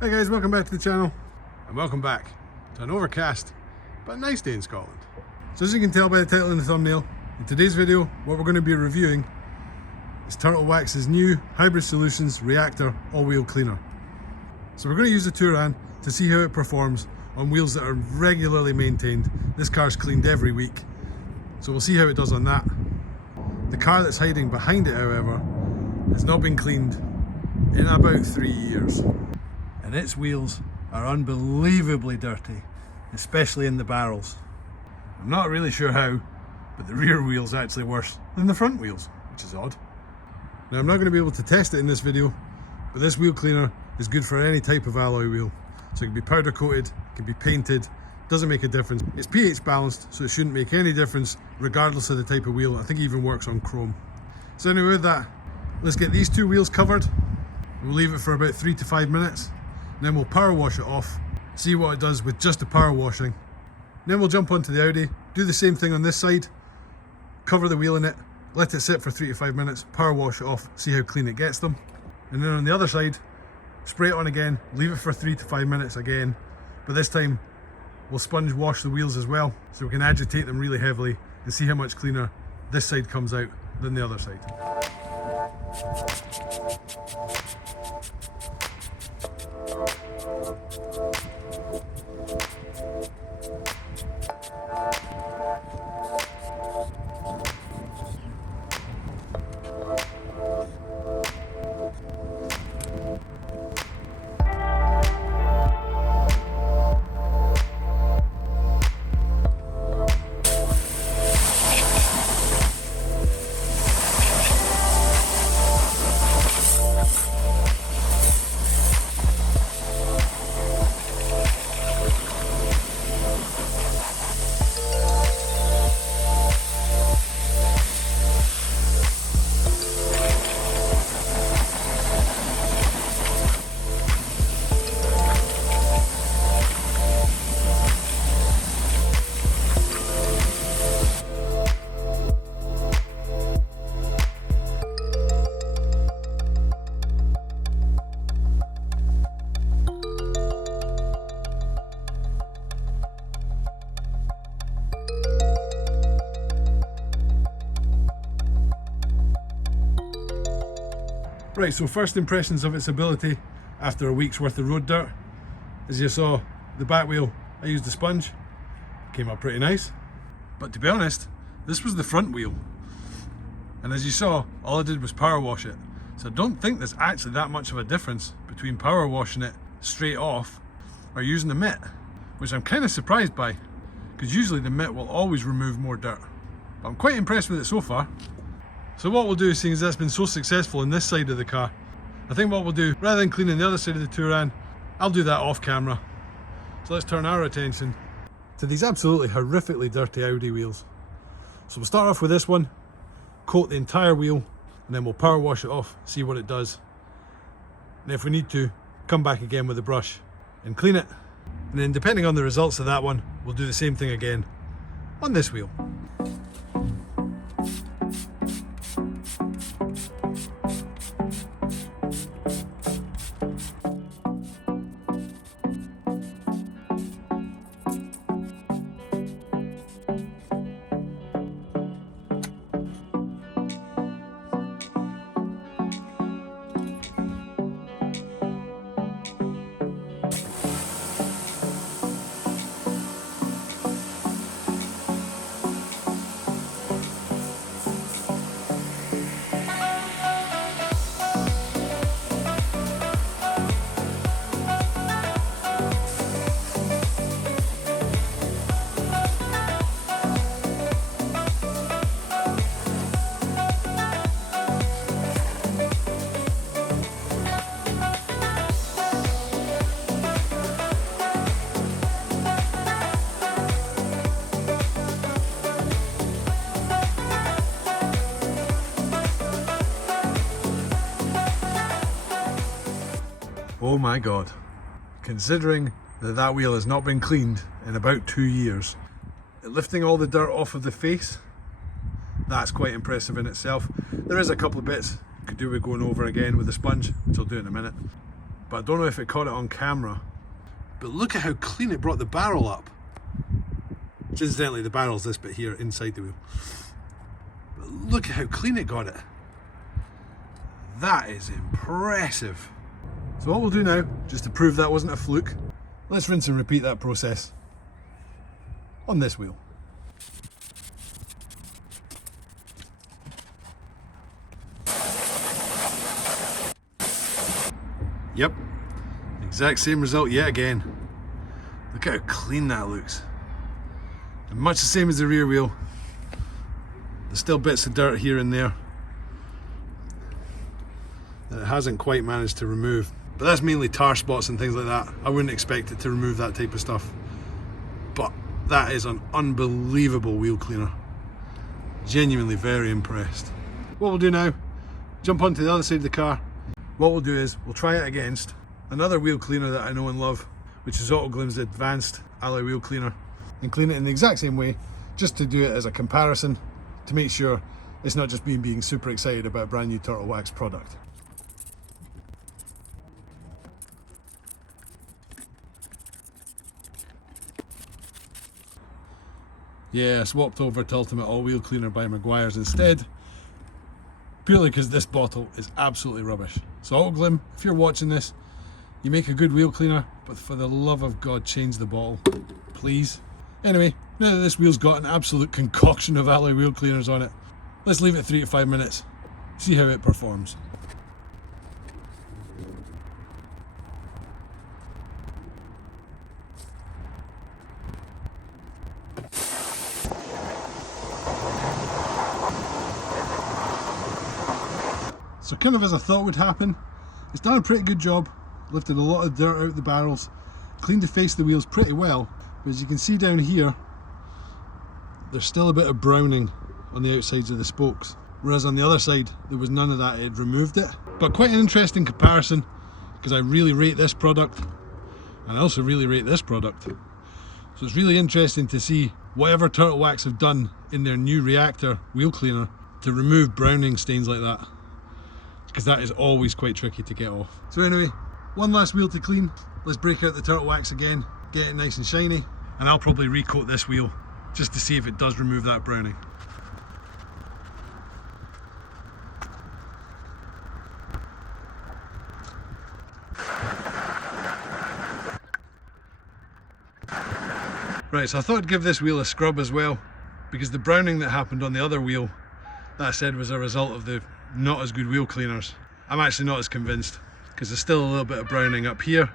Hey guys, welcome back to the channel and welcome back to an overcast but a nice day in Scotland. So as you can tell by the title and the thumbnail, in today's video what we're going to be reviewing is Turtle Wax's new Hybrid Solutions Reactor all-wheel cleaner. So we're going to use the Touran to see how it performs on wheels that are regularly maintained. This car's cleaned every week, so we'll see how it does on that. The car that's hiding behind it, however, has not been cleaned in about 3 years. And its wheels are unbelievably dirty, especially in the barrels. I'm not really sure how, but the rear wheel's actually worse than the front wheels, which is odd. Now I'm not going to be able to test it in this video, but this wheel cleaner is good for any type of alloy wheel. So it can be powder coated, it can be painted, doesn't make a difference. It's pH balanced, so it shouldn't make any difference regardless of the type of wheel. I think it even works on chrome. So anyway, with that, let's get these two wheels covered. We'll leave it for about 3 to 5 minutes. Then we'll power wash it off, see what it does with just the power washing. Then we'll jump onto the Audi, do the same thing on this side, cover the wheel in it, let it sit for 3 to 5 minutes, power wash it off, see how clean it gets them. And then on the other side, spray it on again, leave it for 3 to 5 minutes again, but this time we'll sponge wash the wheels as well, so we can agitate them really heavily and see how much cleaner this side comes out than the other side. Right, so first impressions of its ability after a week's worth of road dirt. As you saw, the back wheel, I used a sponge, came up pretty nice. But to be honest, this was the front wheel. And as you saw, all I did was power wash it. So I don't think there's actually that much of a difference between power washing it straight off or using the mitt, which I'm kind of surprised by, because usually the mitt will always remove more dirt. But I'm quite impressed with it so far. So what we'll do, seeing as that's been so successful in this side of the car, I think what we'll do, rather than cleaning the other side of the Touran, I'll do that off camera. So let's turn our attention to these absolutely horrifically dirty Audi wheels. So we'll start off with this one, coat the entire wheel, and then we'll power wash it off, see what it does. And if we need to, come back again with a brush and clean it. And then depending on the results of that one, we'll do the same thing again on this wheel. Oh my god, considering that wheel has not been cleaned in about 2 years, lifting all the dirt off of the face, that's quite impressive in itself. There is a couple of bits could do with going over again with a sponge, which I'll do in a minute. but I don't know if it caught it on camera. But look at how clean it brought the barrel up. Which incidentally, the barrel's this bit here inside the wheel. But look at how clean it got it. That is impressive. So what we'll do now, just to prove that wasn't a fluke, let's rinse and repeat that process on this wheel. Yep, exact same result yet again. Look how clean that looks. And much the same as the rear wheel. There's still bits of dirt here and there that it hasn't quite managed to remove. But that's mainly tar spots and things like that. I wouldn't expect it to remove that type of stuff. But that is an unbelievable wheel cleaner. Genuinely very impressed. What we'll do now, jump onto the other side of the car. What we'll do is, we'll try it against another wheel cleaner that I know and love, which is Autoglim's Advanced Alloy Wheel Cleaner, and clean it in the exact same way, just to do it as a comparison, to make sure it's not just being super excited about a brand new Turtle Wax product. Yeah, I swapped over to Ultimate All Wheel Cleaner by Meguiar's instead, purely because this bottle is absolutely rubbish. So Autoglim, if you're watching this, you make a good wheel cleaner, but for the love of God, change the bottle, please. Anyway, now that this wheel's got an absolute concoction of alloy wheel cleaners on it, let's leave it 3 to 5 minutes, see how it performs. So kind of as I thought would happen, it's done a pretty good job, lifted a lot of dirt out of the barrels, cleaned the face of the wheels pretty well, but as you can see down here, there's still a bit of browning on the outsides of the spokes, whereas on the other side there was none of that, it had removed it. But quite an interesting comparison, because I really rate this product, and I also really rate this product. So it's really interesting to see whatever Turtle Wax have done in their new Reactor wheel cleaner to remove browning stains like that, because that is always quite tricky to get off. So anyway, one last wheel to clean. Let's break out the Turtle Wax again, get it nice and shiny, and I'll probably recoat this wheel just to see if it does remove that browning. Right, so I thought I'd give this wheel a scrub as well, because the browning that happened on the other wheel, that I said was a result of the not as good wheel cleaners. I'm actually not as convinced, because there's still a little bit of browning up here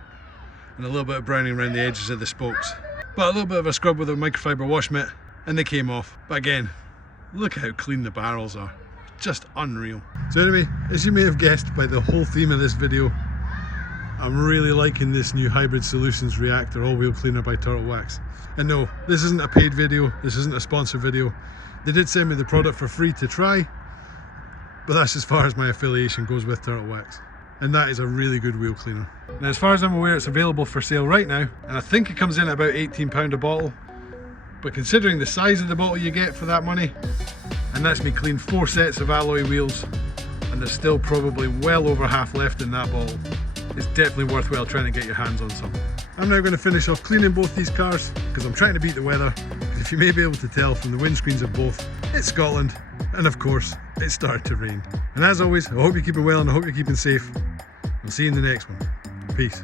and a little bit of browning around the edges of the spokes. But a little bit of a scrub with a microfiber wash mitt and they came off. But again, look how clean the barrels are. Just unreal. So anyway, as you may have guessed by the whole theme of this video, I'm really liking this new Hybrid Solutions Reactor all-wheel cleaner by Turtle Wax. And no, this isn't a paid video, this isn't a sponsor video. They did send me the product for free to try, but that's as far as my affiliation goes with Turtle Wax. And that is a really good wheel cleaner. Now as far as I'm aware, it's available for sale right now, and I think it comes in at about £18 a bottle. But considering the size of the bottle you get for that money, and that's me clean 4 sets of alloy wheels, and there's still probably well over half left in that bottle, it's definitely worthwhile trying to get your hands on some. I'm now going to finish off cleaning both these cars, because I'm trying to beat the weather. If you may be able to tell from the windscreens of both, it's Scotland, and of course, it started to rain. And as always, I hope you're keeping well and I hope you're keeping safe. I'll see you in the next one. Peace.